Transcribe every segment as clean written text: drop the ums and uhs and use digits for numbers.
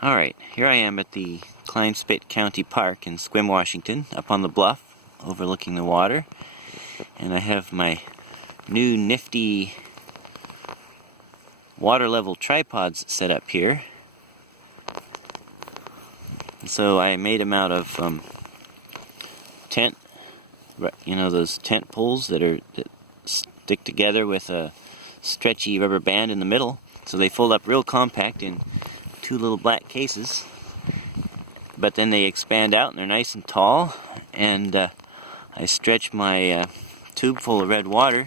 Alright, here I am at the Kleinspit County Park in Sequim, Washington, up on the bluff overlooking the water. And I have my new nifty water level tripods set up here. And so I made them out of tent, those tent poles that stick together with a stretchy rubber band in the middle. So they fold up real compact in two little black cases, but then they expand out and they're nice and tall. And I stretch my tube full of red water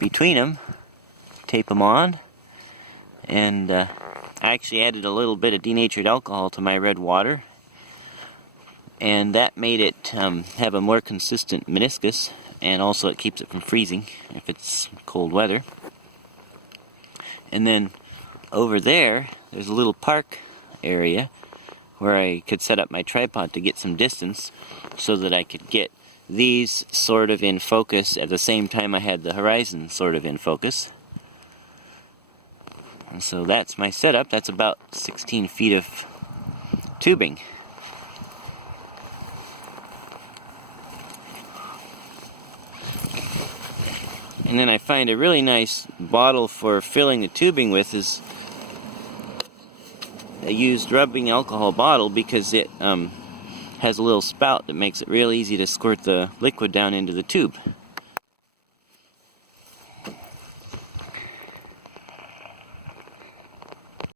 between them, tape them on, and I actually added a little bit of denatured alcohol to my red water, and that made it have a more consistent meniscus, and also it keeps it from freezing if it's cold weather. And then over there's a little park area where I could set up my tripod to get some distance so that I could get these sort of in focus at the same time I had the horizon sort of in focus. And so that's my setup. That's about 16 feet of tubing. And then I find a really nice bottle for filling the tubing with is a used rubbing alcohol bottle, because it has a little spout that makes it real easy to squirt the liquid down into the tube.